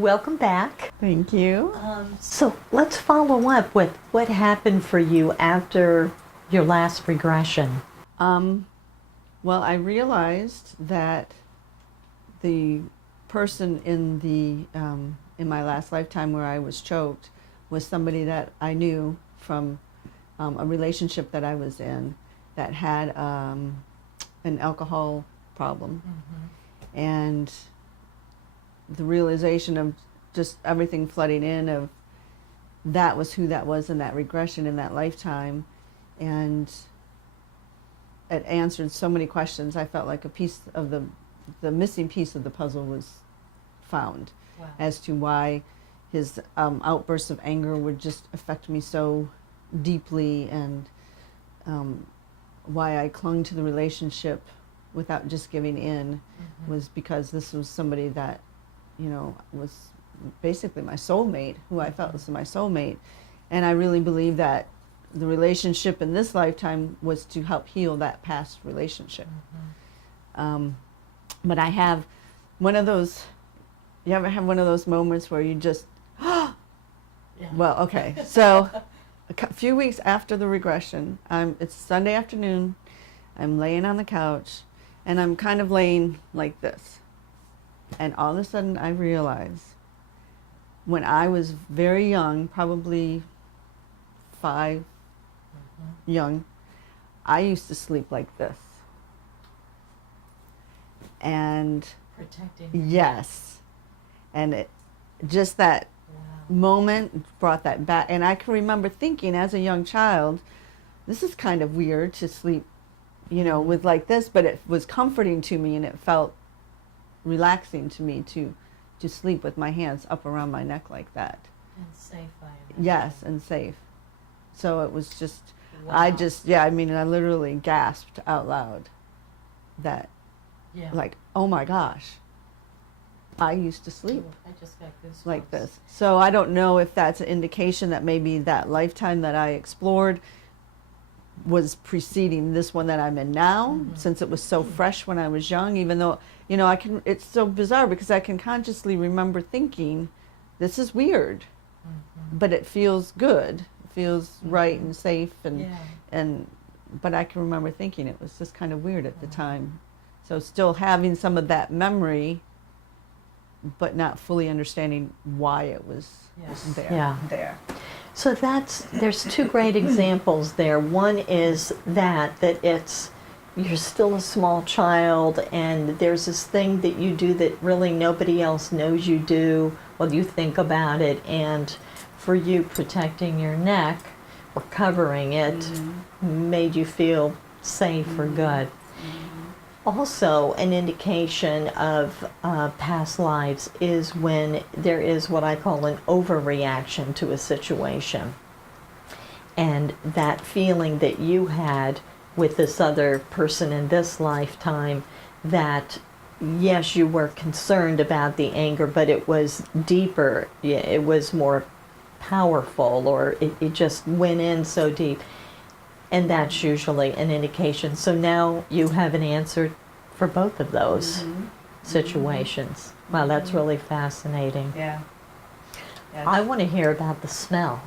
welcome back. Thank you. So let's follow up with what happened for you after your last regression. Well, I realized that the person in my last lifetime where I was choked was somebody that I knew from a relationship that I was in that had an alcohol problem. And the realization of just everything flooding in of that was who that was in that regression in that lifetime, and it answered so many questions. I felt like a piece of the missing piece of the puzzle was found. Wow. As to why his outbursts of anger would just affect me so deeply, and why I clung to the relationship without just giving in was because this was somebody that, you know, was basically my soulmate, who I felt was my soulmate. And I really believe that the relationship in this lifetime was to help heal that past relationship. But I have one of those, you ever have one of those moments where you just, Yeah. well, okay. So a few weeks after the regression, it's Sunday afternoon, I'm laying on the couch, and I'm kind of laying like this. And all of a sudden I realize when I was very young, probably 5, young, I used to sleep like this. And Protecting. yes, and it just that Wow. moment brought that back. And I can remember thinking as a young child, this is kind of weird to sleep, you know, with like this, but it was comforting to me, and it felt relaxing to me to sleep with my hands up around my neck like that. And safe, I imagine. Yes, and safe. So it was just, Wow. I mean, I literally gasped out loud that, Yeah. like, oh my gosh, I used to sleep I just got goosebumps. like this. So I don't know if that's an indication that maybe that lifetime that I explored was preceding this one that I'm in now, since it was so fresh when I was young, even though, you know, it's so bizarre because I can consciously remember thinking, this is weird, but it feels good. It feels right and safe, but I can remember thinking it was just kind of weird at the time. So still having some of that memory, but not fully understanding why it was there. Yeah. There. So there's two great examples there. One is that you're still a small child, and there's this thing that you do that really nobody else knows you do. Well, you think about it, and for you, protecting your neck or covering it made you feel safe or good. Also, an indication of past lives is when there is what I call an overreaction to a situation. And that feeling that you had with this other person in this lifetime, that yes, you were concerned about the anger, but it was deeper, it was more powerful, or it just went in so deep. And that's usually an indication. So now you have an answer for both of those situations. Wow, that's really fascinating. Yeah. I want to hear about the smell.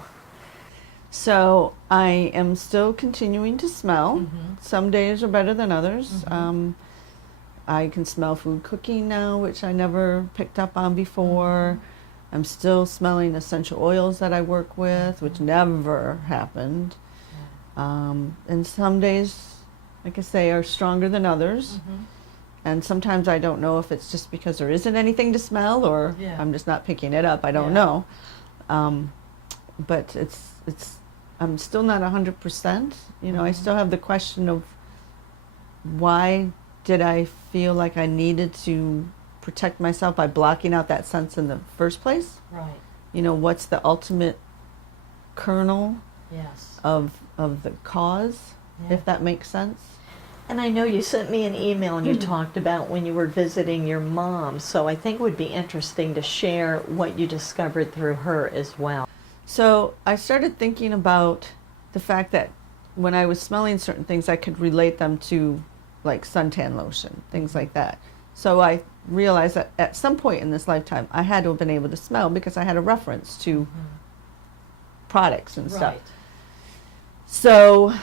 So I am still continuing to smell. Some days are better than others. I can smell food cooking now, which I never picked up on before. I'm still smelling essential oils that I work with, which never happened. And some days, like I say, are stronger than others. And sometimes I don't know if it's just because there isn't anything to smell, or I'm just not picking it up. I don't know. But I'm still not 100%. You know, I still have the question of why did I feel like I needed to protect myself by blocking out that sense in the first place? Right. You know, what's the ultimate kernel Yes. of the cause, if that makes sense? And I know you sent me an email and you talked about when you were visiting your mom, so I think it would be interesting to share what you discovered through her as well. So I started thinking about the fact that when I was smelling certain things, I could relate them to like suntan lotion, things like that. So I realized that at some point in this lifetime, I had to have been able to smell because I had a reference to products and stuff. Right. So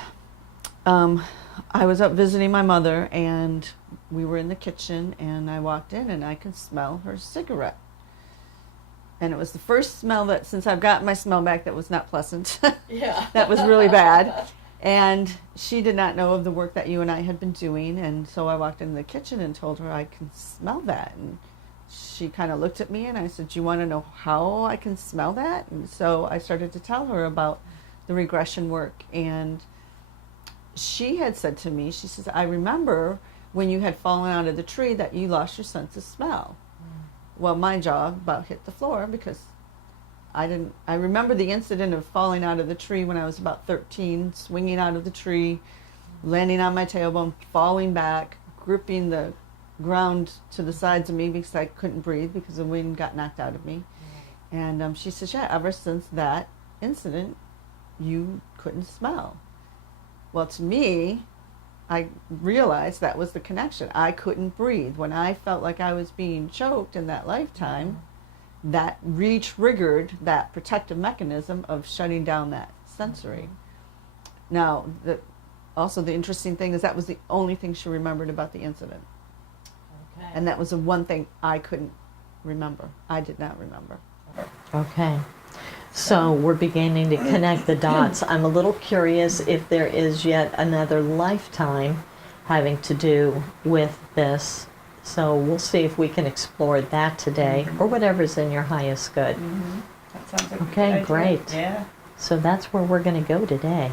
I was up visiting my mother, and we were in the kitchen, and I walked in, and I could smell her cigarette. And it was the first smell that, since I've gotten my smell back, that was not pleasant. Yeah. That was really bad. And she did not know of the work that you and I had been doing, and so I walked into the kitchen and told her I can smell that. And she kind of looked at me, and I said, "Do you want to know how I can smell that?" And so I started to tell her about the regression work, and she had said to me, she says, "I remember when you had fallen out of the tree that you lost your sense of smell." Well, my jaw about hit the floor because I remember the incident of falling out of the tree when I was about 13, swinging out of the tree, landing on my tailbone, falling back, gripping the ground to the sides of me because I couldn't breathe because the wind got knocked out of me. And she says, "Yeah, ever since that incident, you couldn't smell." Well, to me, I realized that was the connection. I couldn't breathe. When I felt like I was being choked in that lifetime, that re-triggered that protective mechanism of shutting down that sensory. Now, also the interesting thing is that was the only thing she remembered about the incident. Okay. And that was the one thing I couldn't remember. I did not remember. Okay. So we're beginning to connect the dots. I'm a little curious if there is yet another lifetime having to do with this. So we'll see if we can explore that today, or whatever's in your highest good. That sounds like a Okay, good idea. great. Yeah. So that's where we're going to go today.